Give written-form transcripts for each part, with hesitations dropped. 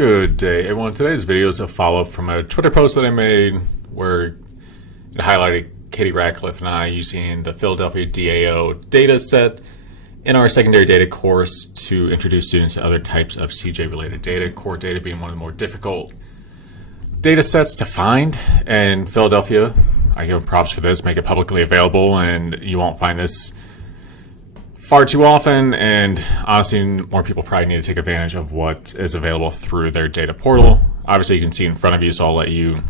Good day, everyone. Today's video is a follow-up from a Twitter post that I made where it highlighted Katie Ratcliffe and I using the Philadelphia DAO data set in our secondary data course to introduce students to other types of CJ-related data, core data being one of the more difficult data sets to find. And Philadelphia, I give them props for this, make it publicly available, and you won't find this far too often, and honestly more people probably need to take advantage of what is available through their data portal. Obviously you can see in front of you, so I'll let you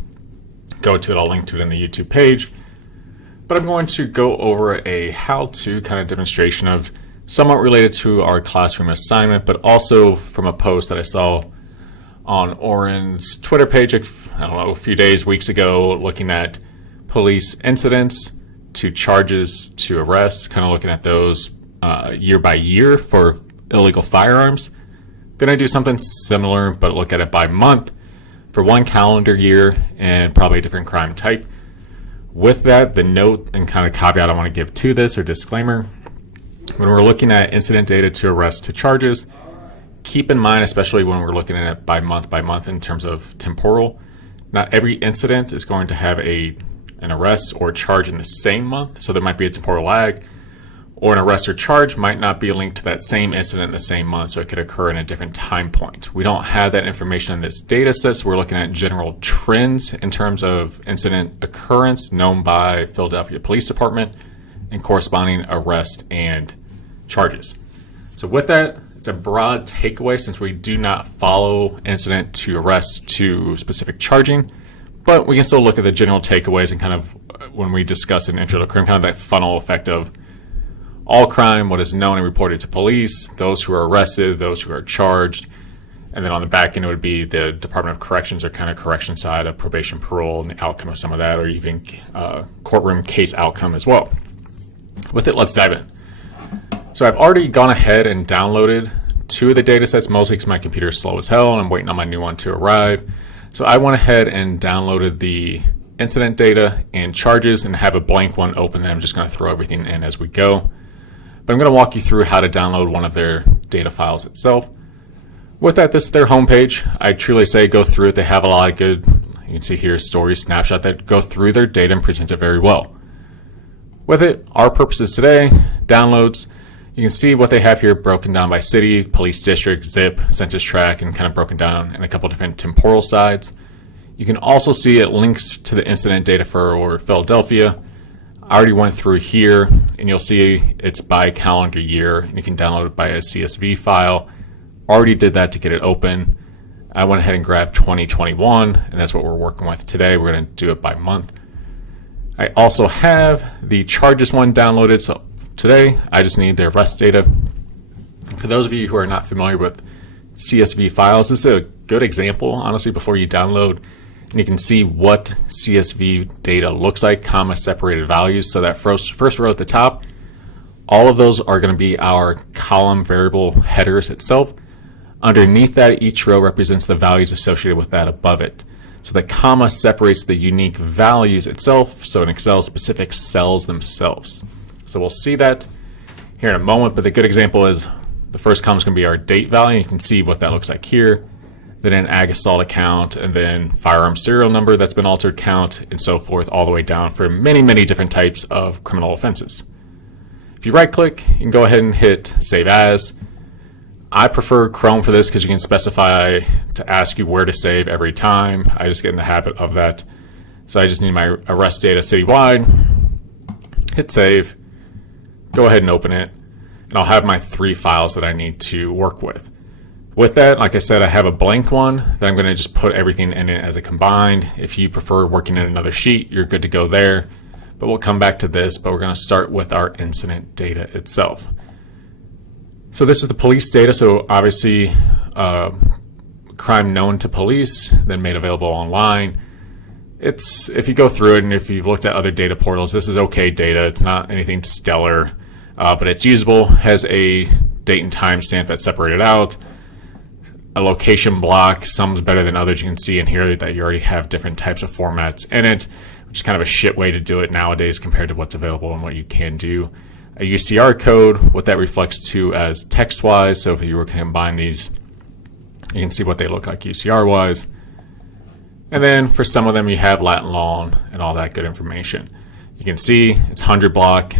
go to it. I'll link to it in the YouTube page, but I'm going to go over a how-to kind of demonstration of somewhat related to our classroom assignment, but also from a post that I saw on Oren's Twitter page, I don't know, a few days, weeks ago, looking at police incidents to charges to arrests, kind of looking at those year by year for illegal firearms. Gonna do something similar, but look at it by month for one calendar year and probably a different crime type. With that, the note and kind of caveat I want to give to this, or disclaimer, when we're looking at incident data to arrest to charges, keep in mind, especially when we're looking at it by month in terms of temporal, not every incident is going to have an arrest or charge in the same month. So there might be a temporal lag, or an arrest or charge might not be linked to that same incident in the same month, so it could occur in a different time point. We don't have that information in this data set, so we're looking at general trends in terms of incident occurrence known by Philadelphia Police Department and corresponding arrest and charges. So with that, it's a broad takeaway since we do not follow incident to arrest to specific charging, but we can still look at the general takeaways and kind of, when we discuss an intro to crime, kind of that funnel effect of all crime, what is known and reported to police, those who are arrested, those who are charged, and then on the back end it would be the Department of Corrections, or kind of correction side of probation, parole, and the outcome of some of that, or even courtroom case outcome as well. With it, let's dive in. So I've already gone ahead and downloaded two of the data sets, mostly because my computer is slow as hell and I'm waiting on my new one to arrive. So I went ahead and downloaded the incident data and charges and have a blank one open, and I'm just going to throw everything in as we go. But I'm going to walk you through how to download one of their data files itself. With that, this is their homepage. I truly say go through it. They have a lot of good, you can see here, stories, snapshot that go through their data and present it very well. With it, our purposes today, downloads, you can see what they have here broken down by city, police district, zip, census tract, and kind of broken down in a couple different temporal sides. You can also see it links to the incident data for Philadelphia. I already went through here, and you'll see it's by calendar year, and you can download it by a CSV file. Already did that to get it open. I went ahead and grabbed 2021, and that's what we're working with today. We're going to do it by month. I also have the charges one downloaded, so today I just need their arrest data. For those of you who are not familiar with CSV files, this is a good example, honestly, before you download. And you can see what CSV data looks like, comma, separated values. So that first row at the top, all of those are going to be our column variable headers itself. Underneath that, each row represents the values associated with that above it. So the comma separates the unique values itself, so in Excel, specific cells themselves. So we'll see that here in a moment, but the good example is the first column is going to be our date value. You can see what that looks like here. Then an ag assault account, and then firearm serial number that's been altered count, and so forth, all the way down for many, many different types of criminal offenses. If you right click, you can go ahead and hit Save As. I prefer Chrome for this because you can specify to ask you where to save every time. I just get in the habit of that. So I just need my arrest data citywide, hit Save, go ahead and open it, and I'll have my 3 files that I need to work with. With that, like I said, I have a blank one that I'm going to just put everything in it as a combined. If you prefer working in another sheet, you're good to go there. But we'll come back to this, but we're going to start with our incident data itself. So this is the police data. So obviously, crime known to police, then made available online. If you go through it and if you've looked at other data portals, this is okay data. It's not anything stellar, but it's usable. Has a date and time stamp that's separated out. A location block, some's better than others. You can see in here that you already have different types of formats in it, which is kind of a shit way to do it nowadays compared to what's available and what you can do. A UCR code, what that reflects to as text-wise. So if you were to combine these You can see what they look like UCR wise. And then for some of them, you have Latin law and all that good information. You can see it's 100 block,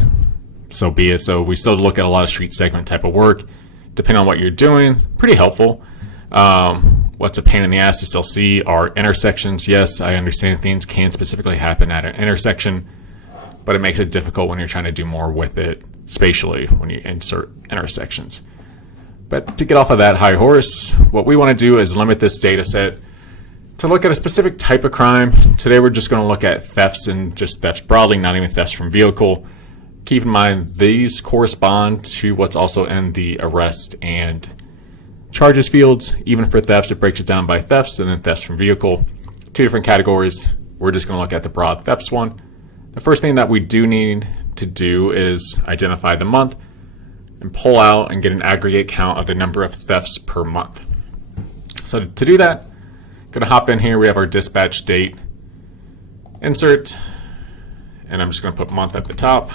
so be it. So we still look at a lot of street segment type of work, depending on what you're doing. Pretty helpful. What's a pain in the ass to still see are intersections. Yes, I understand things can specifically happen at an intersection, but it makes it difficult when you're trying to do more with it spatially when you insert intersections. But to get off of that high horse, what we want to do is limit this data set to look at a specific type of crime. Today we're just going to look at thefts and just thefts broadly, not even thefts from vehicle. Keep in mind these correspond to what's also in the arrest and charges fields. Even for thefts, it breaks it down by thefts and then thefts from vehicle. Two different categories. We're just going to look at the broad thefts one. The first thing that we do need to do is identify the month and pull out and get an aggregate count of the number of thefts per month. So to do that, I'm going to hop in here. We have our dispatch date, insert, and I'm just going to put month at the top.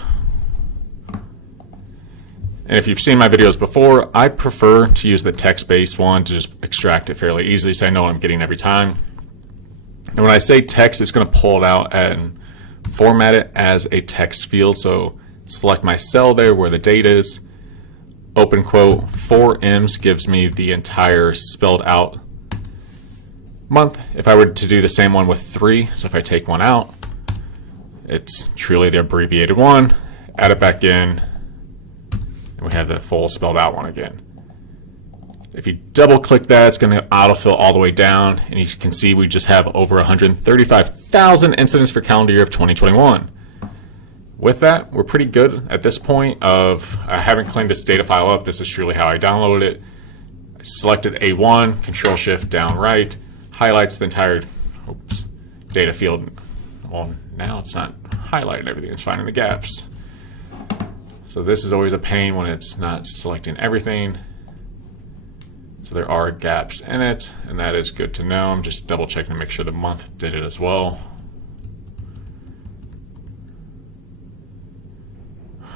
And if you've seen my videos before, I prefer to use the text-based one to just extract it fairly easily so I know what I'm getting every time. And when I say text, it's going to pull it out and format it as a text field. So select my cell there where the date is. Open quote, 4 M's gives me the entire spelled out month. If I were to do the same one with 3, so if I take one out, it's truly the abbreviated one, add it back in, and we have the full spelled out one again. If you double click that, it's going to autofill all the way down, and you can see we just have over 135,000 incidents for calendar year of 2021. With that, we're pretty good at this point of, I haven't cleaned this data file up. This is truly how I downloaded it. I selected A1, Control Shift down right, highlights the entire data field. Well, now it's not highlighting everything, it's finding the gaps. So this is always a pain when it's not selecting everything. So there are gaps in it, and that is good to know. I'm just double checking to make sure the month did it as well.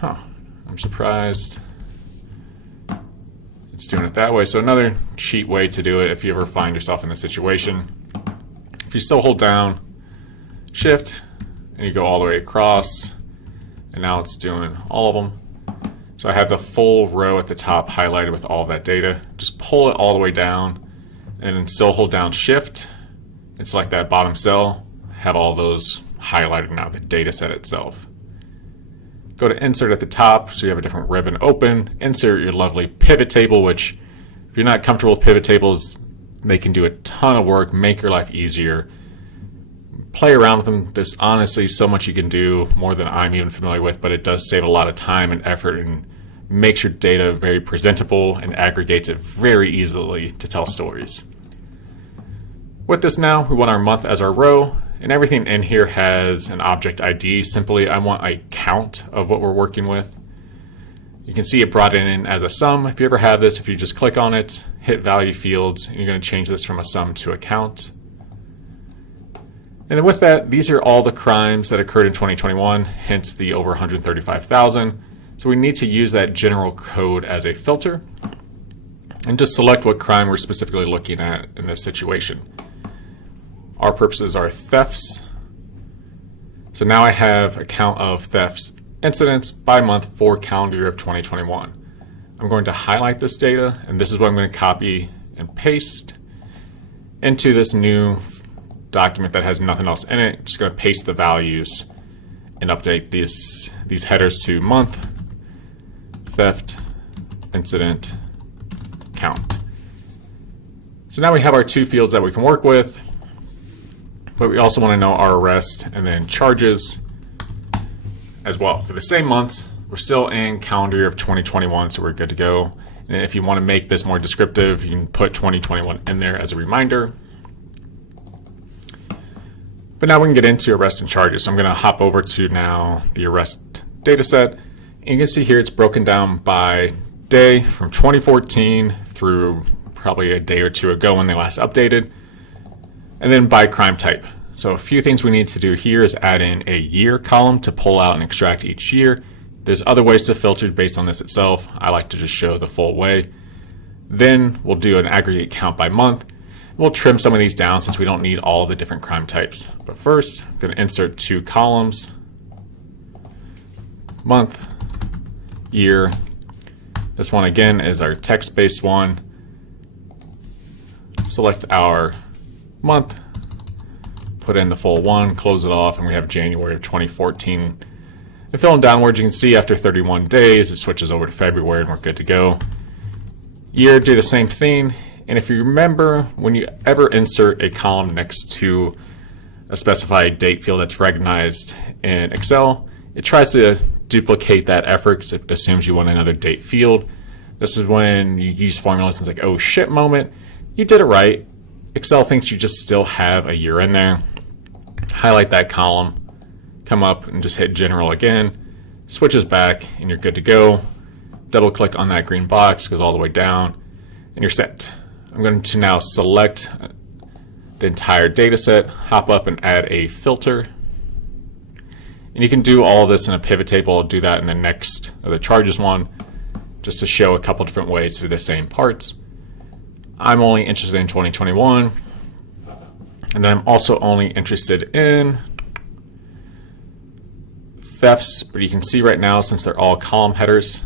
I'm surprised it's doing it that way. So another cheat way to do it if you ever find yourself in a situation, if you still hold down Shift and you go all the way across, and now it's doing all of them. So I have the full row at the top highlighted with all of that data. Just pull it all the way down and then still hold down Shift and select that bottom cell, have all those highlighted now, the data set itself. Go to insert at the top so you have a different ribbon open. Insert your lovely pivot table, which if you're not comfortable with pivot tables, they can do a ton of work, make your life easier. Play around with them. There's honestly so much you can do, more than I'm even familiar with, but it does save a lot of time and effort and makes your data very presentable and aggregates it very easily to tell stories. With this now, we want our month as our row. And everything in here has an object ID. Simply, I want a count of what we're working with. You can see it brought it in as a sum. If you ever have this, if you just click on it, hit value fields, and you're going to change this from a sum to a count. And then with that, these are all the crimes that occurred in 2021, hence the over 135,000. So we need to use that general code as a filter and just select what crime we're specifically looking at in this situation. Our purposes are thefts. So now I have a count of thefts incidents by month for calendar year of 2021. I'm going to highlight this data, and this is what I'm going to copy and paste into this new document that has nothing else in it. Just going to paste the values and update these headers to month, theft, incident, count. So now we have our two fields that we can work with. But we also want to know our arrest and then charges as well. For the same month, we're still in calendar year of 2021, so we're good to go. And if you want to make this more descriptive, you can put 2021 in there as a reminder. But now we can get into arrest and charges. So I'm going to hop over to now the arrest data set. And you can see here it's broken down by day from 2014 through probably a day or two ago when they last updated. And then by crime type. So a few things we need to do here is add in a year column to pull out and extract each year. There's other ways to filter based on this itself. I like to just show the full way. Then we'll do an aggregate count by month. We'll trim some of these down since we don't need all the different crime types. But first, I'm going to insert 2 columns, month, year. This one again is our text-based one. Select our month, put in the full one, close it off, and we have January of 2014. And filling downwards, you can see after 31 days, it switches over to February and we're good to go. Year, do the same thing. And if you remember, when you ever insert a column next to a specified date field that's recognized in Excel, it tries to duplicate that effort because it assumes you want another date field. This is when you use formulas and it's like, oh shit moment, you did it right. Excel thinks you just still have a year in there. Highlight that column, come up and just hit general again, switches back and you're good to go. Double click on that green box, goes all the way down, and you're set. I'm going to now select the entire data set, hop up and add a filter. And you can do all of this in a pivot table. I'll do that in the next, or the charges one, just to show a couple different ways to do the same parts. I'm only interested in 2021. And then I'm also only interested in thefts, but you can see right now, since they're all column headers,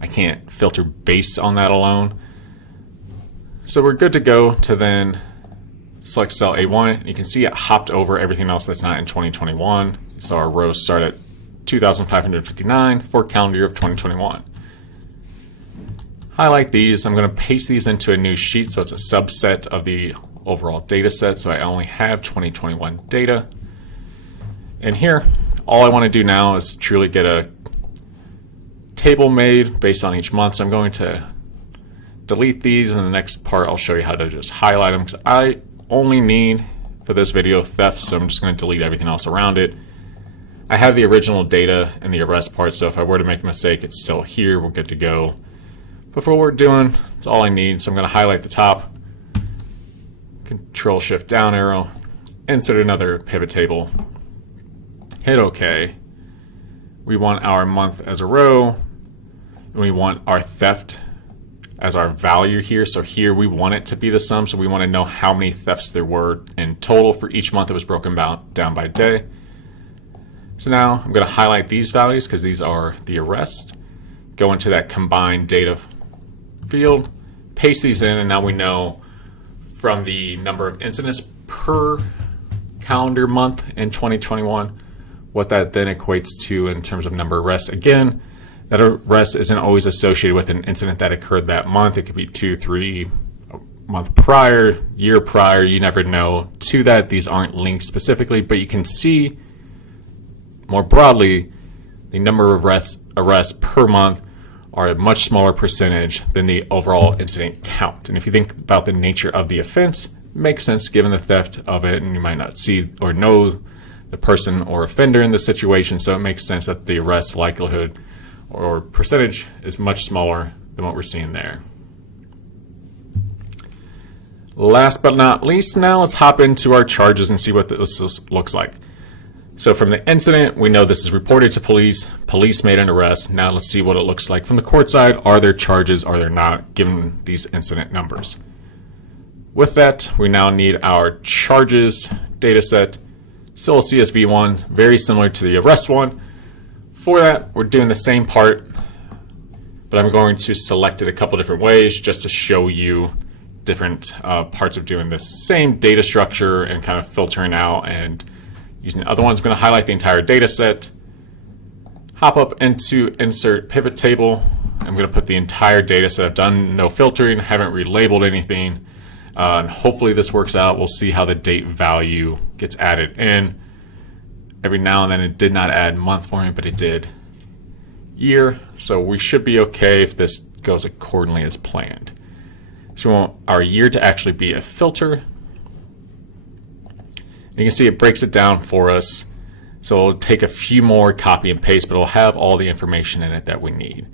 I can't filter based on that alone. So we're good to go to then select cell A1. You can see it hopped over everything else that's not in 2021. So our rows start at 2,559 for calendar year of 2021. Highlight these. I'm going to paste these into a new sheet so it's a subset of the overall data set. So I only have 2021 data. And here, all I want to do now is truly get a table made based on each month. So I'm going to delete these, and the next part I'll show you how to just highlight them because I only need for this video theft, so I'm just going to delete everything else around it. I have the original data in the arrest part, so if I were to make a mistake, it's still here. We're good to go. But for what we're doing, it's all I need. So I'm going to highlight the top, Control Shift down arrow, insert another pivot table, hit OK. We want our month as a row, and we want our theft as our value here. So here we want it to be the sum, so we want to know how many thefts there were in total for each month. It was broken down by day. So now I'm going to highlight these values because these are the arrests. Go into that combined data field, paste these in, and now we know from the number of incidents per calendar month in 2021 what that then equates to in terms of number of arrests. Again, that arrest isn't always associated with an incident that occurred that month. It could be 2, 3, a month prior, year prior, you never know. To that, these aren't linked specifically, but you can see more broadly the number of arrests per month are a much smaller percentage than the overall incident count. And if you think about the nature of the offense, it makes sense given the theft of it, and you might not see or know the person or offender in the situation, so it makes sense that the arrest likelihood or percentage is much smaller than what we're seeing there. Last but not least, now let's hop into our charges and see what this looks like. So from the incident, we know this is reported to police. Police made an arrest. Now let's see what it looks like from the court side. Are there charges? Are there not, given these incident numbers? With that, we now need our charges data set. Still a CSV one, very similar to the arrest one. For that, we're doing the same part, but I'm going to select it a couple different ways just to show you different parts of doing this same data structure and kind of filtering out and using the other ones. I'm going to highlight the entire data set, hop up into insert pivot table. I'm going to put the entire data set. I've done no filtering, haven't relabeled anything, and hopefully this works out. We'll see how the date value gets added in. Every now and then it did not add month for me, but it did year. So we should be okay if this goes accordingly as planned. So we want our year to actually be a filter. And you can see it breaks it down for us. So it'll take a few more copy and paste, but it'll have all the information in it that we need.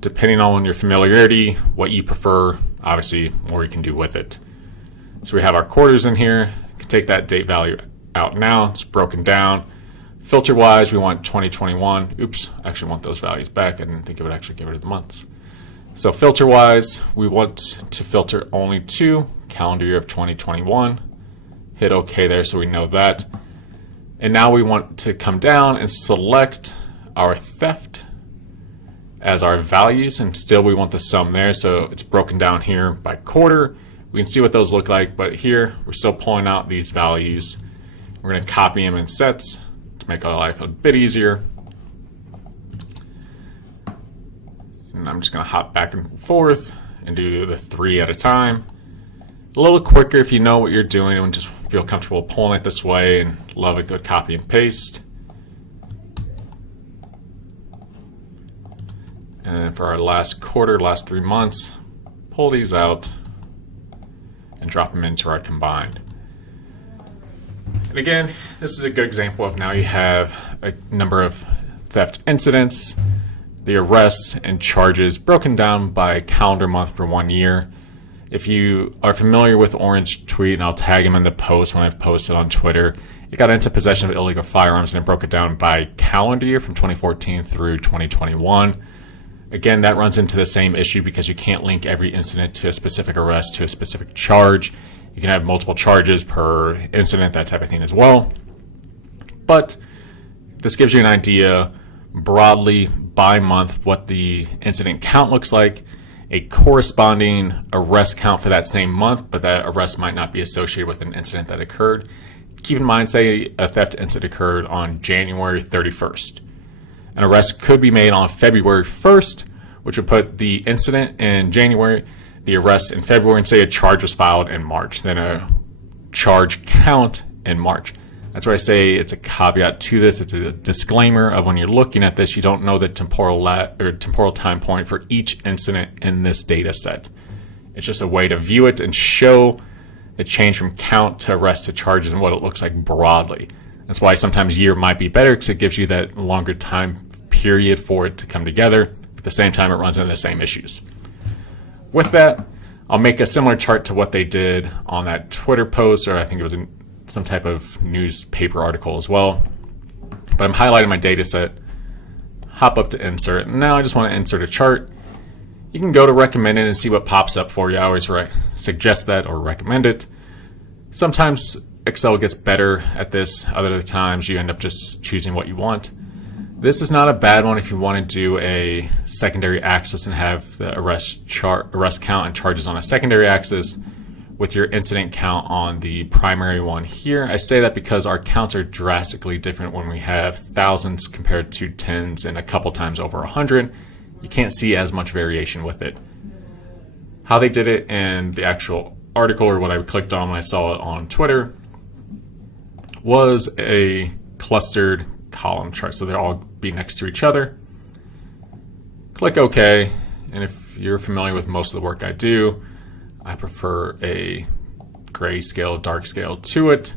Depending on your familiarity, what you prefer, obviously more you can do with it. So we have our quarters in here. You can take that date value out now. It's broken down. Filter wise, we want 2021. Oops, I actually want those values back. I didn't think it would actually get rid of the months. So filter wise, we want to filter only to calendar year of 2021. Hit OK there so we know that. And now we want to come down and select our theft as our values, and still we want the sum there, so it's broken down here by quarter. We can see what those look like, but here we're still pulling out these values. We're going to copy them in sets to make our life a bit easier. And I'm just going to hop back and forth and do the 3 at a time. A little quicker if you know what you're doing and just feel comfortable pulling it this way, and love a good copy and paste. And then for our last quarter, last 3 months, pull these out and drop them into our combined. And again, this is a good example of now you have a number of theft incidents, the arrests and charges broken down by calendar month for 1 year. If you are familiar with Orange Tweet, and I'll tag him in the post when I've posted on Twitter, it got into possession of illegal firearms and it broke it down by calendar year from 2014 through 2021. Again, that runs into the same issue because you can't link every incident to a specific arrest to a specific charge. You can have multiple charges per incident, that type of thing as well. But this gives you an idea broadly by month what the incident count looks like, a corresponding arrest count for that same month, but that arrest might not be associated with an incident that occurred. Keep in mind, say a theft incident occurred on January 31st. An arrest could be made on February 1st, which would put the incident in January, the arrest in February, and say a charge was filed in March, then a charge count in March. That's why I say it's a caveat to this. It's a disclaimer of when you're looking at this, you don't know the temporal time point for each incident in this data set. It's just a way to view it and show the change from count to arrest to charges and what it looks like broadly. That's why sometimes year might be better, because it gives you that longer time period for it to come together. At the same time, it runs into the same issues. With that, I'll make a similar chart to what they did on that Twitter post, or I think it was in some type of newspaper article as well. But I'm highlighting my data set, hop up to insert, and now I just want to insert a chart. You can go to recommend it and see what pops up for you. I always suggest that or recommend it. Sometimes Excel gets better at this. Other times you end up just choosing what you want. This is not a bad one if you want to do a secondary axis and have the arrest count and charges on a secondary axis with your incident count on the primary one here. I say that because our counts are drastically different when we have thousands compared to tens and a couple times over 100. You can't see as much variation with it. How they did it in the actual article, or what I clicked on when I saw it on Twitter, was a clustered column chart, so they'll all be next to each other. Click OK, and if you're familiar with most of the work I do, I prefer a grayscale, dark scale to it.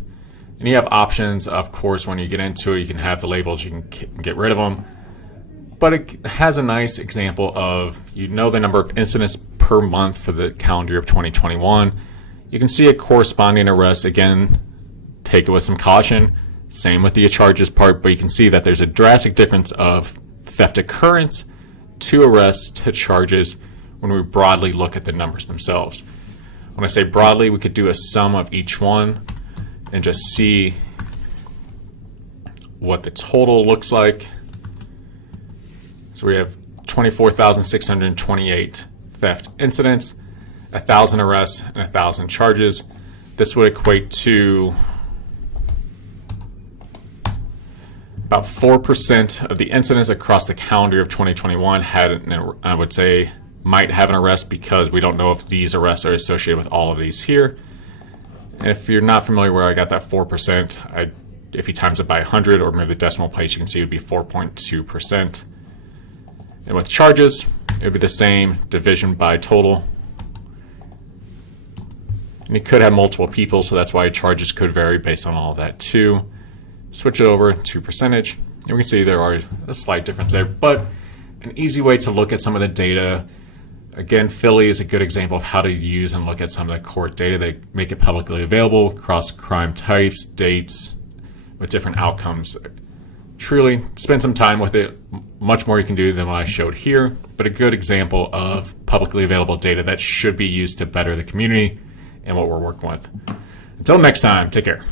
And you have options, of course, when you get into it. You can have the labels, you can get rid of them. But it has a nice example of, the number of incidents per month for the calendar year of 2021. You can see a corresponding arrest. Again, take it with some caution. Same with the charges part, but you can see that there's a drastic difference of theft occurrence to arrests to charges when we broadly look at the numbers themselves. When I say broadly, we could do a sum of each one and just see what the total looks like. So we have 24,628 theft incidents, 1,000 arrests, and 1,000 charges. This would equate to about 4% of the incidents across the calendar year of 2021 I would say, might have an arrest, because we don't know if these arrests are associated with all of these here. And if you're not familiar where I got that 4%, if you times it by 100 or move the decimal place, you can see it would be 4.2%. And with charges, it would be the same, division by total. And you could have multiple people, so that's why charges could vary based on all of that too. Switch it over to percentage, and we can see there are a slight difference there, but an easy way to look at some of the data. Again, Philly is a good example of how to use and look at some of the court data. They make it publicly available across crime types, dates, with different outcomes. Truly, spend some time with it. Much more you can do than what I showed here, but a good example of publicly available data that should be used to better the community and what we're working with. Until next time, take care.